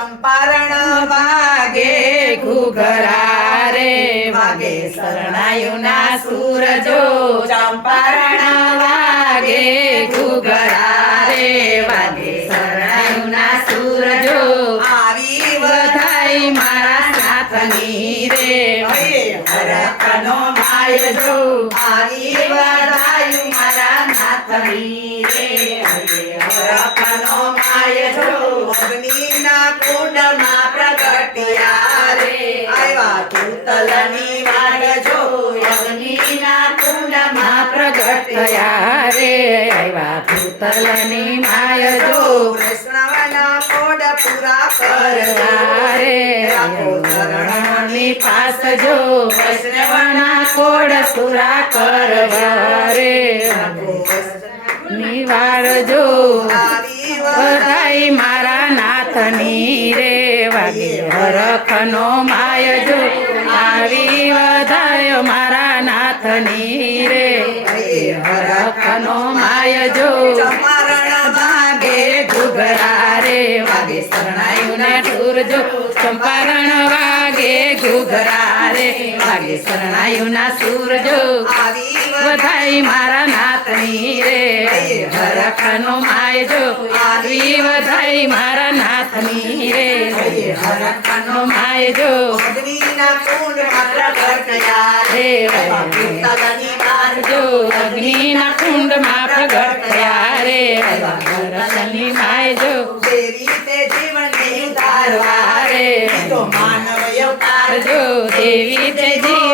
ચંપારણ વાગે ઘૂઘરા રે વાગે શરણાયુના સૂરજો ચંપારણ વાગે ઘૂઘરા રે વાગે શરણાયુના સૂરજો આવી વધાઈ મારા નાથની રે હરખનો માય જો આવી વધાઈ મારા નાથની રે હરખનો માય જો અગ્નિના કુંડમાં પ્રગટ્યા રે આવ્યા તૂતલની વાટ જો અગ્નિના કુંડમાં પ્રગટ્યા રે આવ્યા તૂતલની માય જો વૈષ્ણવના કોડ પૂરા કરવા રે ચરણની પાસ જો વૈષ્ણવના કોડ પૂરા કરવા રે નિવાળ જો વધાઈ મારા નાથની રે વાગે હરખનો માય જો આવી વધાયો મારા નાથની રે હરખનો માય જો ચંપારણ વાગે ઘૂઘરા રે વાગે શરણાયુને ઠુરજો ચંપારણ વાગે ઘૂઘરા રે વાગે શરણાયુના સૂરજો વધાઈ મારા નાથની રે હરખનો માય જો આવી વધાઈ મારા નાથની રે હરખનો માય જો અગ્નિના કુંડમાં પ્રગટ્યા રે તલની વાર જો અગ્નિના કુંડમાં પ્રગટ્યા રે હરખની માય જો દેવી તે જીવનને ઉતારવા રે તો માનવ અવતાર જો દેવી તે જીવન